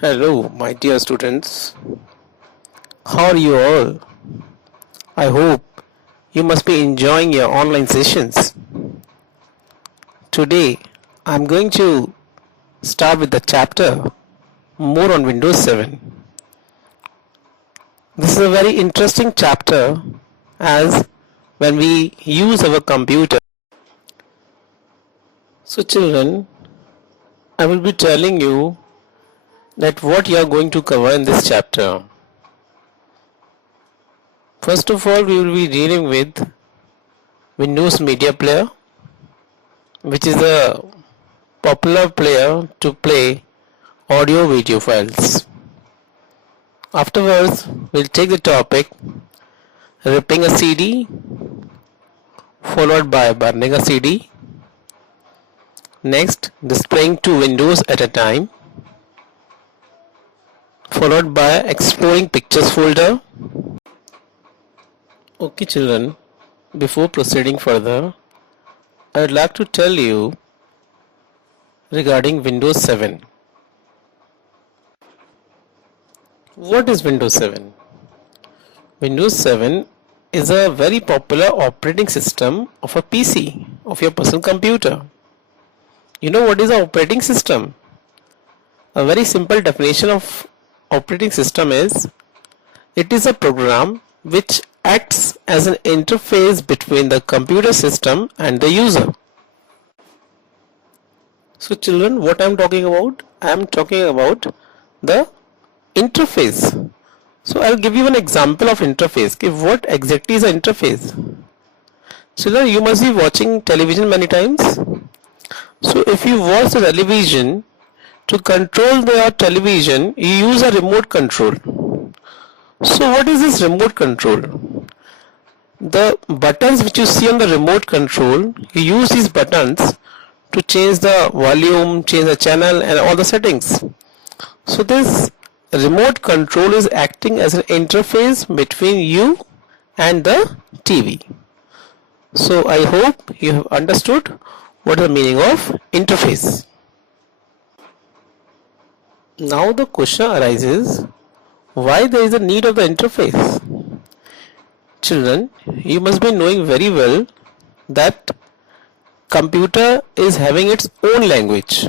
Hello, my dear students. How are you all? I hope you must be enjoying your online sessions. Today, I'm going to start with the chapter more on Windows 7. This is a very interesting chapter as when we use our computer. So, children, I will be telling you that what you are going to cover in this chapter. First of all, we will be dealing with Windows Media Player, which is a popular player to play audio video files. Afterwards, we'll take the topic ripping a CD followed by burning a CD. Next, displaying two windows at a time, followed by exploring pictures folder. Okay children, before proceeding further, I would like to tell you regarding Windows 7. What is Windows 7? Windows 7 is a very popular operating system of a PC, of your personal computer. You know what is an operating system? A very simple definition of operating system is, it is a program which acts as an interface between the computer system and the user. So children, what I am talking about? I am talking about the interface. So I'll give you an example of interface. Okay, what exactly is an interface? Children, you must be watching television many times. So if you watch the television, to control the television, you use a remote control. So what is this remote control? The buttons which you see on the remote control, you use these buttons to change the volume, change the channel and all the settings. So this remote control is acting as an interface between you and the TV. So I hope you have understood what is the meaning of interface. Now the question arises, why there is a need of the interface? Children, you must be knowing very well that computer is having its own language.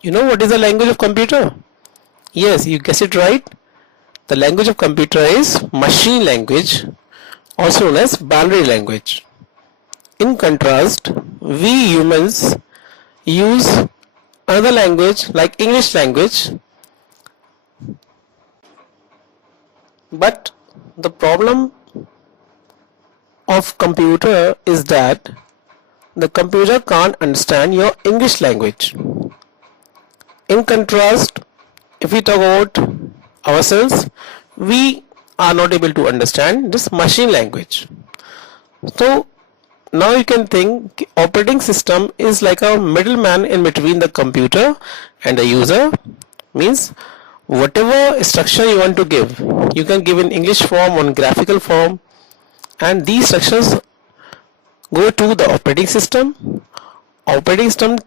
You know what is the language of computer? Yes, you guessed it right. The language of computer is machine language, also known as binary language. In contrast, we humans use another language like English language, but the problem of computer is that the computer can't understand your English language. In contrast, if we talk about ourselves, we are not able to understand this machine language. So now you can think operating system is like a middleman in between the computer and the user. Means whatever instruction you want to give, you can give in English form or graphical form, and these instructions go to the operating system. Operating system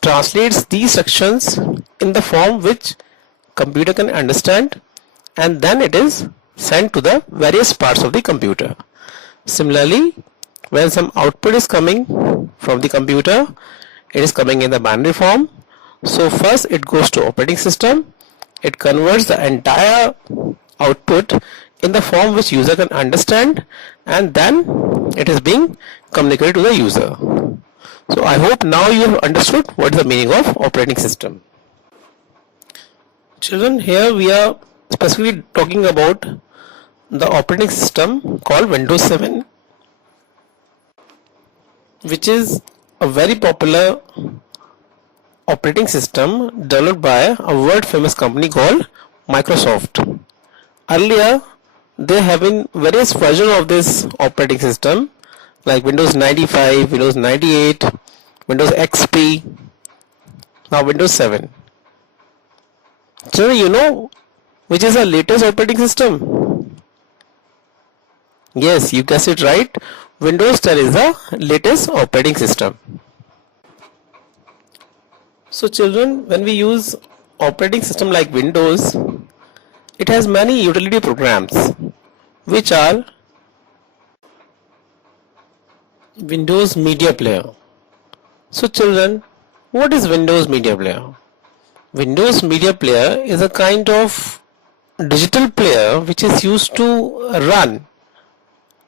translates these instructions in the form which computer can understand, and then it is sent to the various parts of the computer. Similarly, when some output is coming from the computer, it is coming in the binary form. So first it goes to operating system, it converts the entire output in the form which user can understand, and then it is being communicated to the user. So I hope now you have understood what is the meaning of operating system. Children, here we are specifically talking about the operating system called Windows 7, which is a very popular operating system developed by a world famous company called Microsoft. Earlier, there have been various versions of this operating system like Windows 95, Windows 98, Windows XP, now Windows 7. So you know which is the latest operating system? Yes, you guessed it right. Windows 10 is the latest operating system. So children, when we use operating system like Windows, it has many utility programs which are Windows Media Player. So children, what is Windows Media Player? Windows Media Player is a kind of digital player which is used to run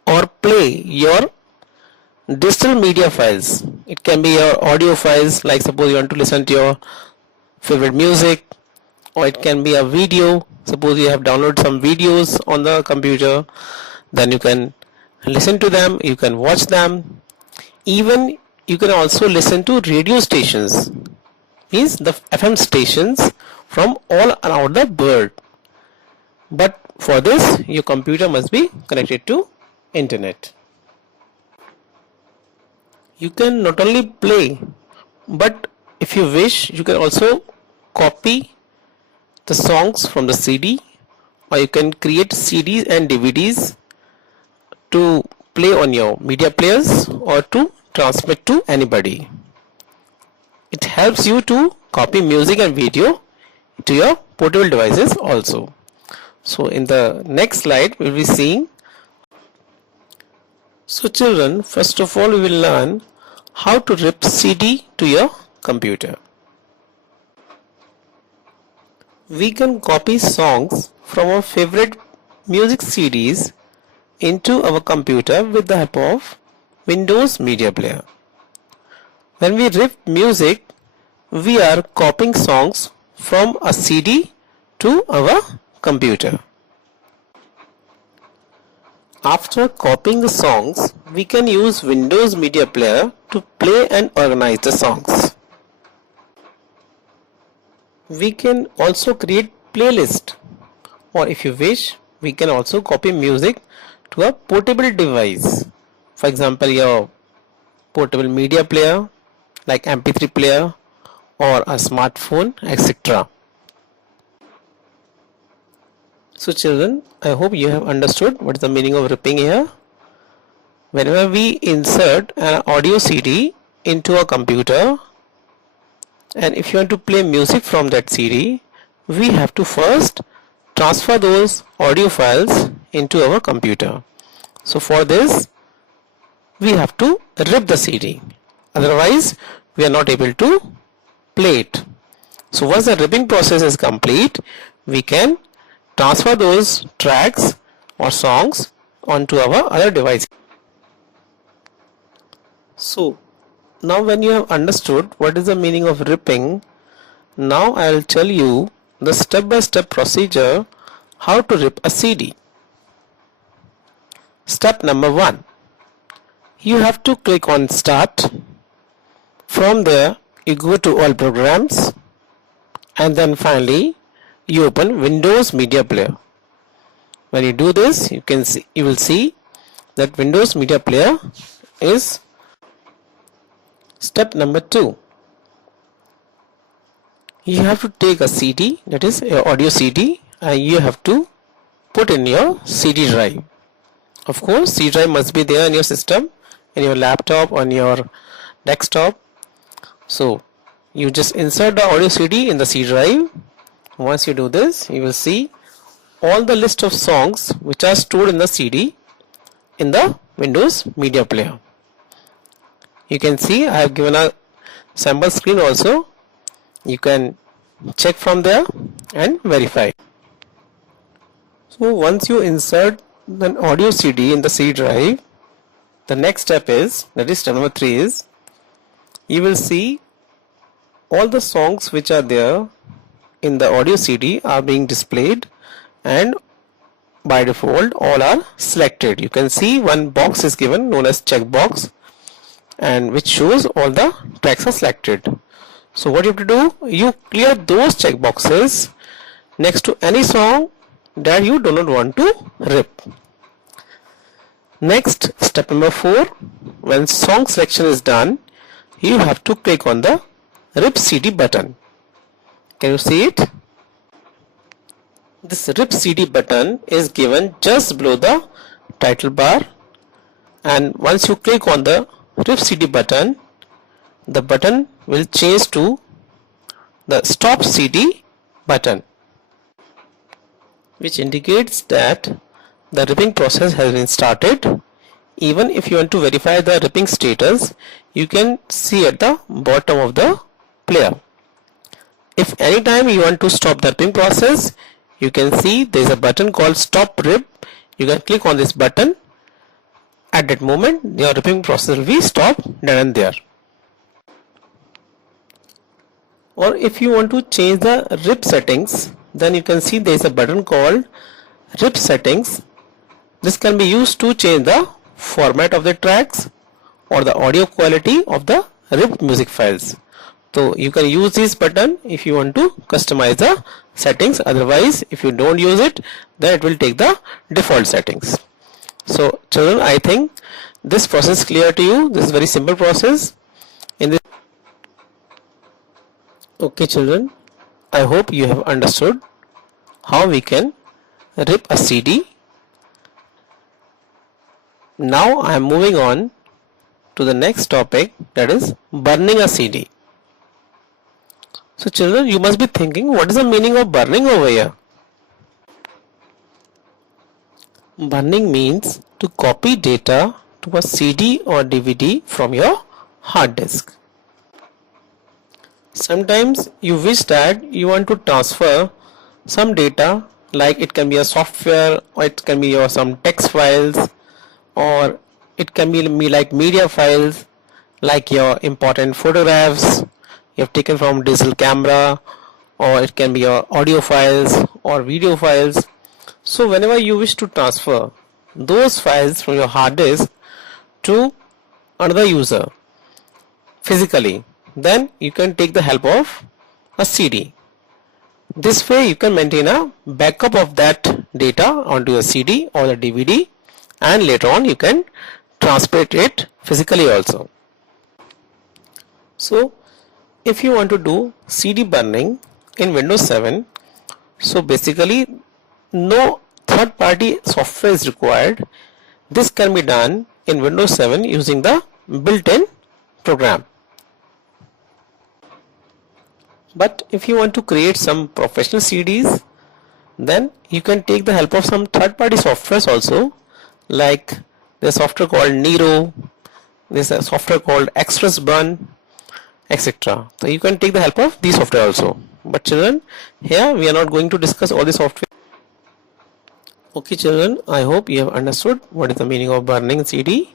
or play your digital media files. It can be your audio files, like suppose you want to listen to your favorite music, or it can be a video. Suppose you have downloaded some videos on the computer, then you can listen to them, you can watch them. Even you can also listen to radio stations, means the FM stations from all around the world. But for this, your computer must be connected to internet. You can not only play, but if you wish, you can also copy the songs from the CD, or you can create CDs and DVDs to play on your media players or to transmit to anybody. It helps you to copy music and video to your portable devices also. So in the next slide we will be seeing. So children, first of all we will learn how to rip CD to your computer. We can copy songs from our favorite music CDs into our computer with the help of Windows Media Player. When we rip music, we are copying songs from a CD to our computer. After copying the songs, we can use Windows Media Player to play and organize the songs. We can also create playlist, or if you wish, we can also copy music to a portable device. For example, your portable media player like MP3 player or a smartphone, etc. So children, I hope you have understood what is the meaning of ripping here. Whenever we insert an audio CD into a computer, and if you want to play music from that CD, we have to first transfer those audio files into our computer. So for this, we have to rip the CD. Otherwise, we are not able to play it. So once the ripping process is complete, we can transfer those tracks or songs onto our other device. So now when you have understood what is the meaning of ripping, now I will tell you the step-by-step procedure how to rip a CD. Step number 1. You have to click on Start. From there you go to All Programs, and then finally you open Windows Media Player. When you do this, you will see that Windows Media Player is. Step number 2. You have to take a CD, that is your audio CD, and you have to put in your CD drive. Of course, CD drive must be there in your system, in your laptop, on your desktop. So you just insert the audio CD in the CD drive. Once you do this, you will see all the list of songs which are stored in the CD in the Windows Media Player. You can see I have given a sample screen also. You can check from there and verify. So once you insert an audio CD in the CD drive, the next step is, that is step number 3 is, you will see all the songs which are there in the audio CD are being displayed, and by default all are selected. You can see one box is given known as checkbox, and which shows all the tracks are selected. So what you have to do, you clear those checkboxes next to any song that you do not want to rip. Next, step number 4, when song selection is done, you have to click on the Rip CD button. Can you see it? This Rip CD button is given just below the title bar, and once you click on the Rip CD button will change to the Stop CD button, which indicates that the ripping process has been started. Even if you want to verify the ripping status, you can see at the bottom of the player. If anytime you want to stop the ripping process, you can see there is a button called stop rip. You can click on this button. At that moment, your ripping process will be stopped then and there. Or if you want to change the rip settings, then you can see there is a button called rip settings. This can be used to change the format of the tracks or the audio quality of the ripped music files. So you can use this button if you want to customize the settings. Otherwise, if you don't use it, then it will take the default settings. So children, I think this process is clear to you. This is very simple process. Okay children, I hope you have understood how we can rip a CD. Now I am moving on to the next topic, that is burning a CD. So children, you must be thinking, what is the meaning of burning over here? Burning means to copy data to a CD or DVD from your hard disk. Sometimes you wish that you want to transfer some data, like it can be a software, or it can be some text files, or it can be like media files, like your important photographs you have taken from digital camera, or it can be your audio files or video files. So whenever you wish to transfer those files from your hard disk to another user physically, then you can take the help of a CD. This way you can maintain a backup of that data onto a CD or a DVD, and later on you can transfer it physically also. So if you want to do CD burning in Windows 7, so basically no third party software is required. This can be done in Windows 7 using the built-in program. But if you want to create some professional CDs, then you can take the help of some third party softwares also, like the software called Nero, there's a software called Express Burn, etc. So you can take the help of these software also. But children, here we are not going to discuss all the software. Okay children, I hope you have understood what is the meaning of burning CD.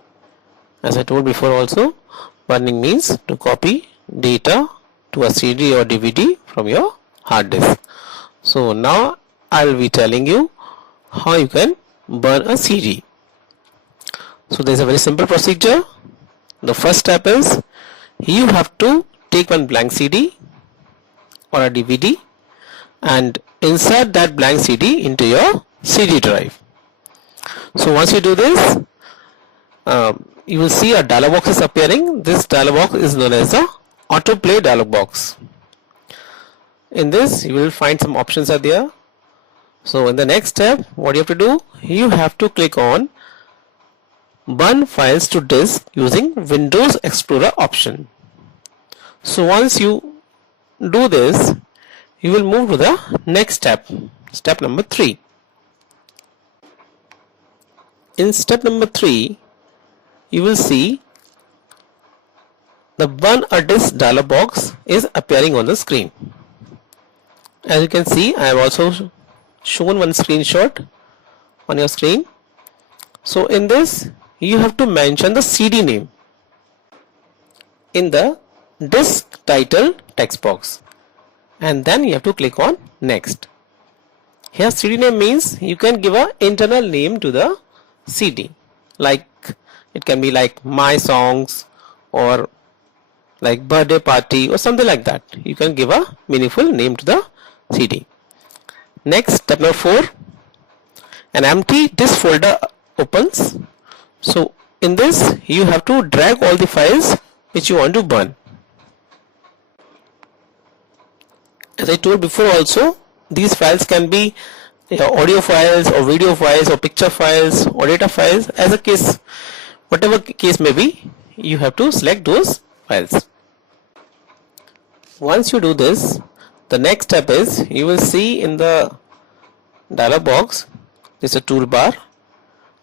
As I told before also, burning means to copy data to a CD or DVD from your hard disk. So now I will be telling you how you can burn a CD. So there is a very simple procedure. The first step is you have to take one blank CD or a DVD and insert that blank CD into your CD drive. So once you do this, you will see a dialog box is appearing. This dialog box is known as the autoplay dialog box. In this you will find some options are there. So in the next step, what you have to do, you have to click on burn files to disk using Windows Explorer option. So once you do this, you will move to the next step, step number 3. In step number 3, you will see the burn a disk dialog box is appearing on the screen. As you can see, I have also shown one screenshot on your screen. So in this, you have to mention the CD name in the disk title text box, and then you have to click on next. Here CD name means you can give an internal name to the CD, like it can be like my songs or like birthday party or something like that. You can give a meaningful name to the CD. Next, step number 4, an empty disk folder opens. So in this you have to drag all the files which you want to burn. As I told before also, these files can be audio files or video files or picture files or data files. As a case, whatever case may be, you have to select those files. Once you do this, The next step is, you will see in the dialog box there's a toolbar,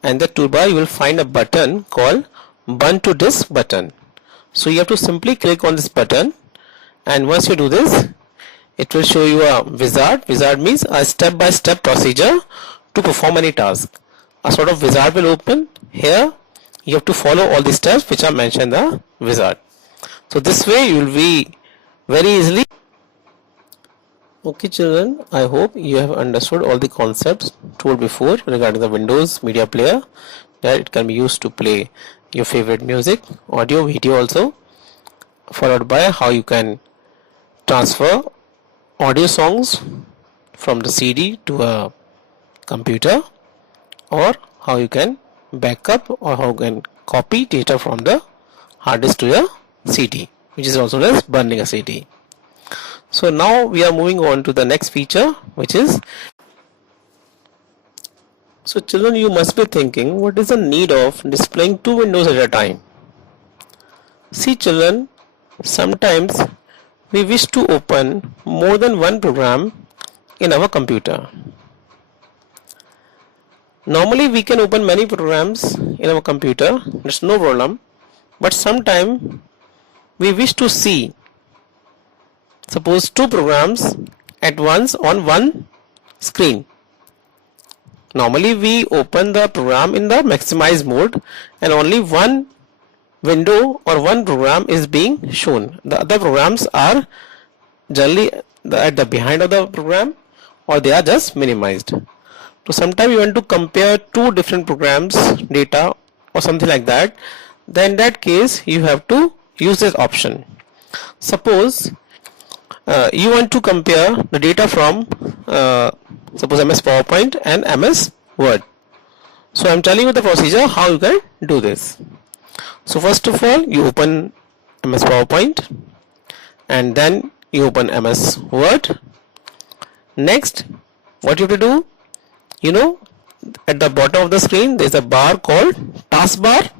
and the toolbar you will find a button called Burn to Disk button. So you have to simply click on this button, and once you do this, it will show you a wizard. Wizard means a step-by-step procedure to perform any task. A sort of wizard will open. Here you have to follow all the steps which are mentioned in the wizard. So this way you will be very easily. Okay children, I hope you have understood all the concepts told before regarding the Windows Media Player, that it can be used to play your favorite music, audio, video also, followed by how you can transfer audio songs from the CD to a computer, or how you can backup or how you can copy data from the hard disk to your CD, which is also known as burning a CD. So now we are moving on to the next feature, which is, so children, you must be thinking, what is the need of displaying two windows at a time? See children, sometimes we wish to open more than one program in our computer. Normally we can open many programs in our computer, there's no problem, but sometimes we wish to see, suppose, two programs at once on one screen. Normally we open the program in the maximize mode, and only one window or one program is being shown. The other programs are generally at the behind of the program, or they are just minimized. So sometimes you want to compare two different programs data or something like that, then in that case you have to use this option. Suppose you want to compare the data from suppose MS PowerPoint and MS Word. So I am telling you the procedure how you can do this. So first of all, you open MS PowerPoint, and then you open MS Word. Next, what you have to do, you know, at the bottom of the screen there is a bar called taskbar.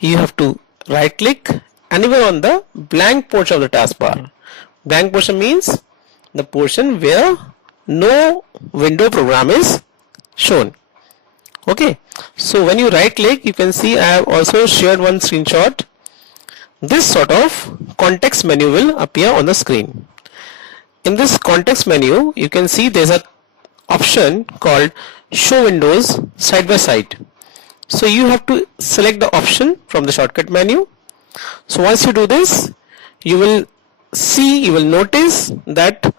You have to right click anywhere on the blank portion of the taskbar. Blank portion means the portion where no window program is shown. Okay, so when you right click, you can see I have also shared one screenshot. This sort of context menu will appear on the screen. In this context menu, you can see there is a option called show windows side by side. So you have to select the option from the shortcut menu. So once you do this, you will see, you will notice that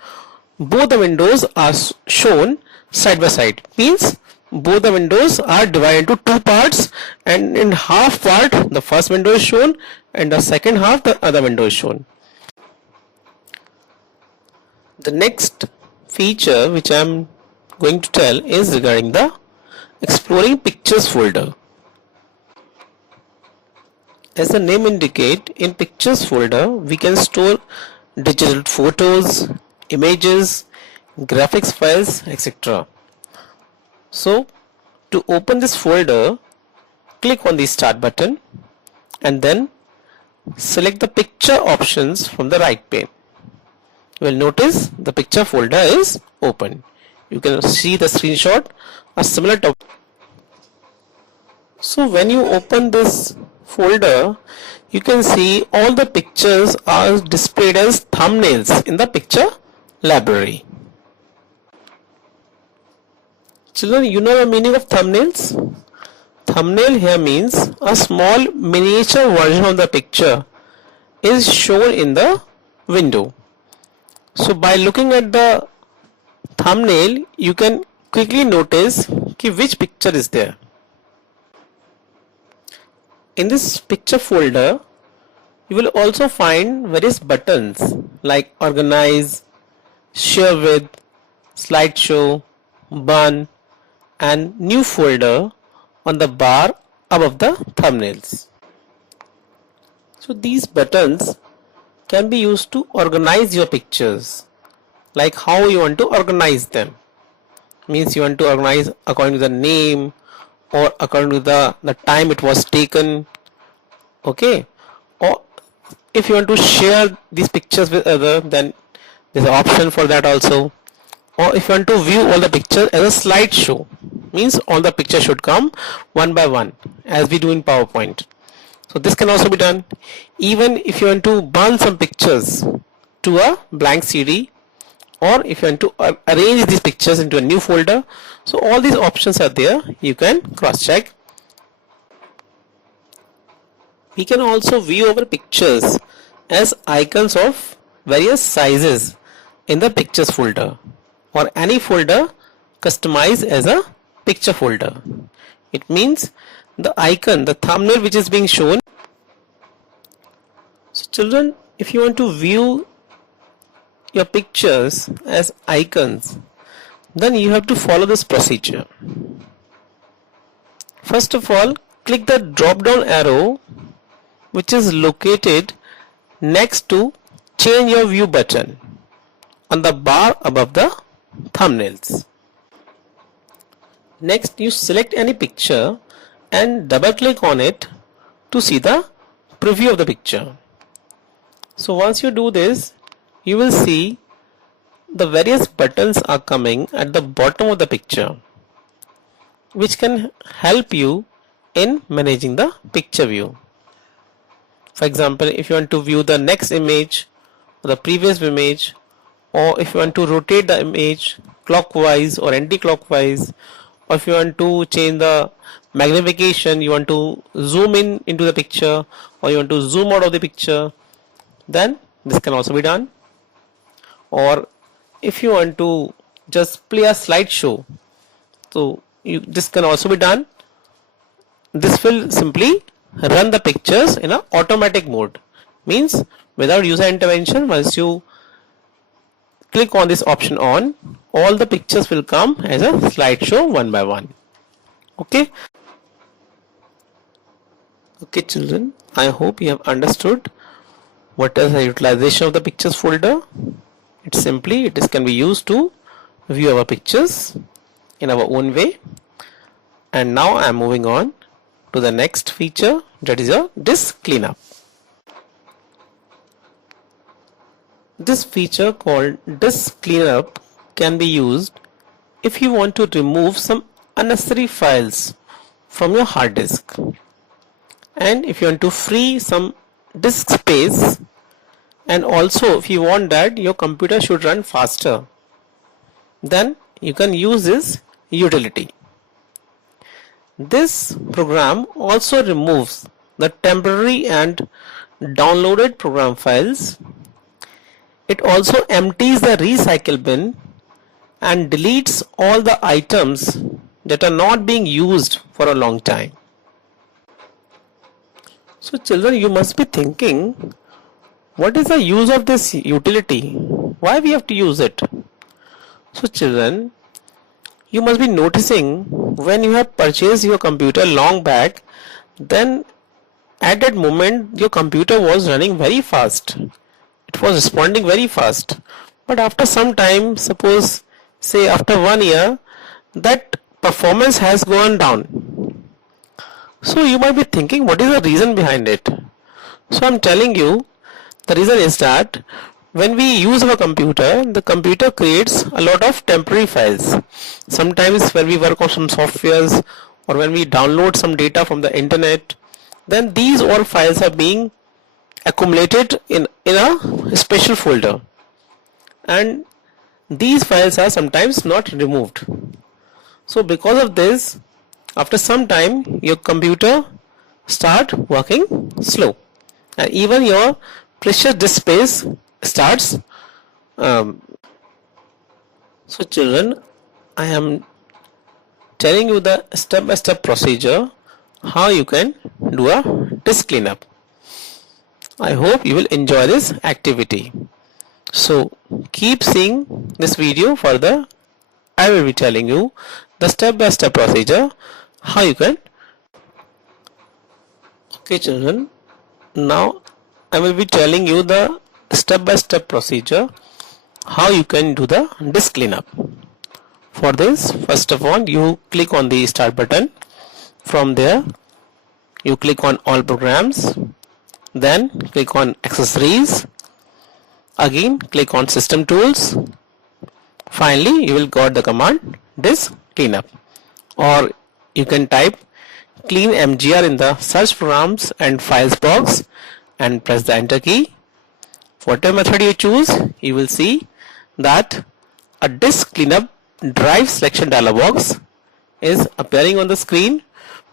both the windows are shown side by side. Means both the windows are divided into two parts, and in half part the first window is shown and the second half the other window is shown. The next feature which I am going to tell is regarding the exploring pictures folder. As the name indicate, in pictures folder we can store digital photos, images, graphics files, etc. So to open this folder, click on the start button and then select the picture options from the right pane. You will notice the picture folder is open. You can see the screenshot, a similar topic. So when you open this folder, you can see all the pictures are displayed as thumbnails in the picture library. Children, you know the meaning of thumbnails? Thumbnail here means a small miniature version of the picture is shown in the window. So by looking at the thumbnail, you can quickly notice which picture is there. In this picture folder, you will also find various buttons like organize, share with, slideshow, burn, and new folder on the bar above the thumbnails. So these buttons can be used to organize your pictures, like how you want to organize them. Means you want to organize according to the name or according to the time it was taken. Okay, or if you want to share these pictures with others, then there's an option for that also. Or if you want to view all the pictures as a slideshow, means all the pictures should come one by one as we do in PowerPoint. So this can also be done. Even if you want to burn some pictures to a blank CD, or if you want to arrange these pictures into a new folder, so all these options are there, you can cross check. We can also view our pictures as icons of various sizes in the pictures folder, or any folder customized as a picture folder. It means the icon, the thumbnail which is being shown. So children, if you want to view your pictures as icons, then you have to follow this procedure. First of all, click the drop down arrow which is located next to change your view button on the bar above the thumbnails. Next, you select any picture and double click on it to see the preview of the picture. So once you do this, you will see the various buttons are coming at the bottom of the picture, which can help you in managing the picture view. For example, if you want to view the next image or the previous image, or if you want to rotate the image clockwise or anti-clockwise, or if you want to change the magnification, you want to zoom in into the picture, or you want to zoom out of the picture, then this can also be done. Or if you want to just play a slideshow, so this can also be done. This will simply run the pictures in an automatic mode, means without user intervention. Once you click on this option on, all the pictures will come as a slideshow one by one. Okay children, I hope you have understood what is the utilization of the pictures folder. It's simply, it can be used to view our pictures in our own way. And now I am moving on to the next feature, that is a disk cleanup. This feature called disk cleanup can be used if you want to remove some unnecessary files from your hard disk, and if you want to free some disk space, and also if you want that your computer should run faster, then you can use this utility. This program also removes the temporary and downloaded program files. It also empties the recycle bin and deletes all the items that are not being used for a long time. So children, you must be thinking, what is the use of this utility? Why we have to use it? So children, you must be noticing, when you have purchased your computer long back, then at that moment your computer was running very fast. It was responding very fast. But after some time, suppose say after 1 year, that performance has gone down. So you might be thinking, what is the reason behind it? So I'm telling you, the reason is that when we use our computer, the computer creates a lot of temporary files. Sometimes when we work on some softwares, or when we download some data from the internet, then these all files are being accumulated in a special folder, and these files are sometimes not removed. So because of this, after some time your computer start working slow, and even your precious disk space starts. So children, I am telling you the step-by-step procedure how you can do a disk cleanup. I hope you will enjoy this activity. So keep seeing this video further. I will be telling you the step-by-step procedure how you can. Okay children, now I will be telling you the step-by-step procedure how you can do the disk cleanup. For this, first of all, you click on the start button. From there you click on all programs, then click on accessories, Again click on System Tools. Finally you will got the command disk cleanup, or you can type clean mgr in the search programs and files box and press the enter key. Whatever method you choose, you will see that a disk cleanup drive selection dialog box is appearing on the screen,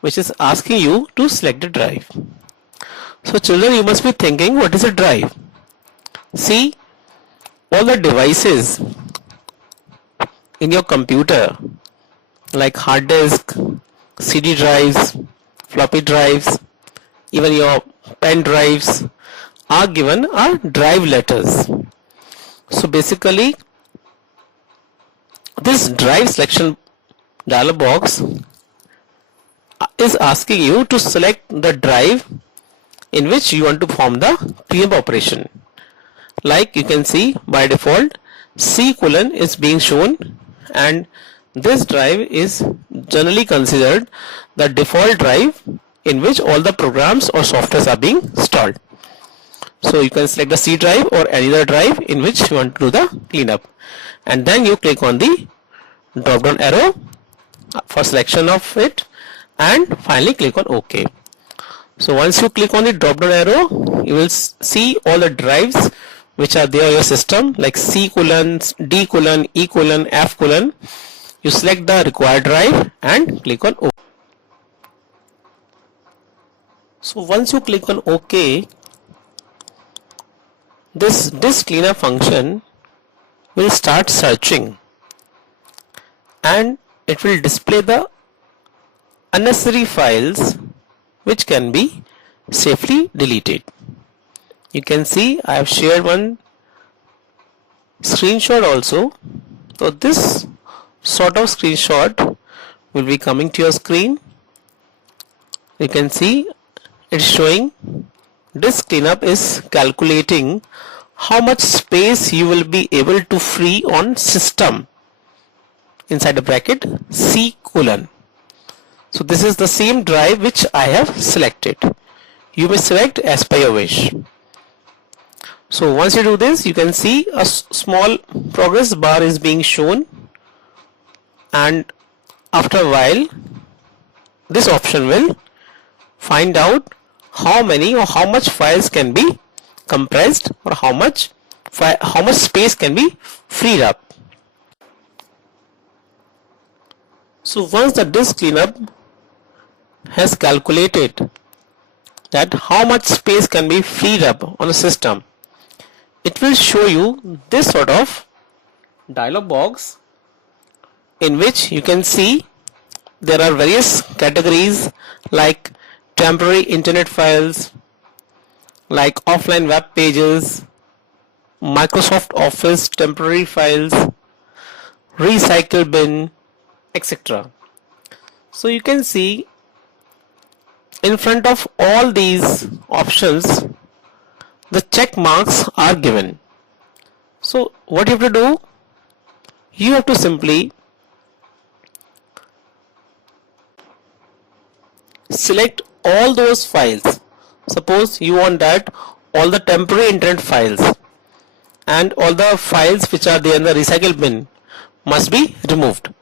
which is asking you to select the drive. So children, you must be thinking, what is a drive? See, all the devices in your computer like hard disk, CD drives, floppy drives, even your pen drives are given are drive letters. So basically this drive selection dialog box is asking you to select the drive in which you want to perform the cleanup operation. Like you can see, by default C: is being shown, and this drive is generally considered the default drive in which all the programs or softwares are being installed. So you can select the C drive or any other drive in which you want to do the cleanup, and then you click on the drop down arrow for selection of it, and finally click on OK. So once you click on the drop down arrow, you will see all the drives which are there in your system, like C:, D:, E:, F:. You select the required drive and click on OK. So once you click on OK, this disk cleanup function will start searching, and it will display the unnecessary files which can be safely deleted. You can see I have shared one screenshot also. So this sort of screenshot will be coming to your screen. You can see it's showing disk cleanup is calculating how much space you will be able to free on system inside the bracket C:. So this is the same drive which I have selected. You may select as per your wish. So once you do this, you can see a small progress bar is being shown, and after a while this option will find out how many or how much files can be compressed, or how much space can be freed up. So once the disk cleanup has calculated that how much space can be freed up on a system, it will show you this sort of dialog box in which you can see there are various categories like temporary internet files, like offline web pages, Microsoft Office temporary files, recycle bin, etc. So you can see in front of all these options the check marks are given. So what you have to do, you have to simply select all those files. Suppose you want that all the temporary internet files and all the files which are there in the recycle bin must be removed.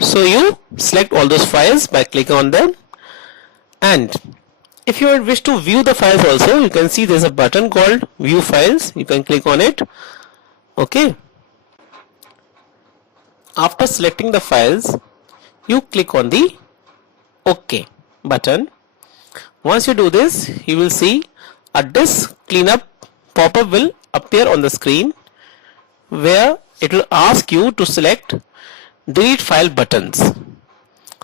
So you select all those files by clicking on them, and if you wish to view the files also, you can see there is a button called view files. You can click on it. Okay. After selecting the files, you click on the OK button. Once you do this, you will see a disk cleanup pop-up will appear on the screen, where it will ask you to select delete file buttons.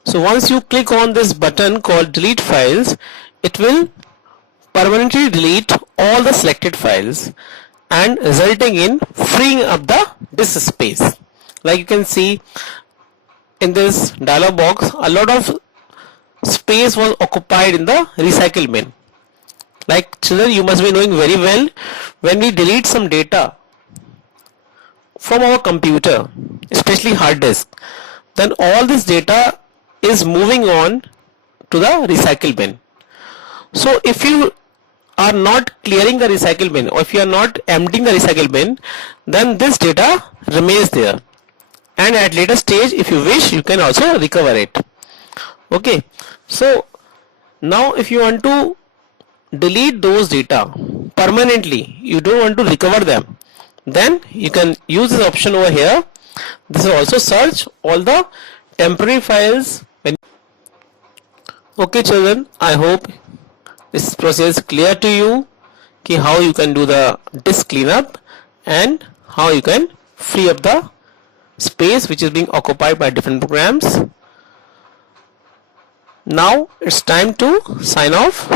So once you click on this button called delete files, it will permanently delete all the selected files and resulting in freeing up the disk space. Like you can see in this dialog box, a lot of space was occupied in the recycle bin. Like children, you must be knowing very well, when we delete some data from our computer, especially hard disk, then all this data is moving on to the recycle bin. So if you are not clearing the recycle bin, or if you are not emptying the recycle bin, then this data remains there, and at later stage if you wish you can also recover it. Okay, so now if you want to delete those data permanently, you don't want to recover them, then you can use this option over here. This will also search all the temporary files. Okay children, I hope this process is clear to you, कि how you can do the disk cleanup and how you can free up the space which is being occupied by different programs. Now it's time to sign off.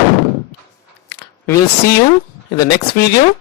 We will see you in the next video.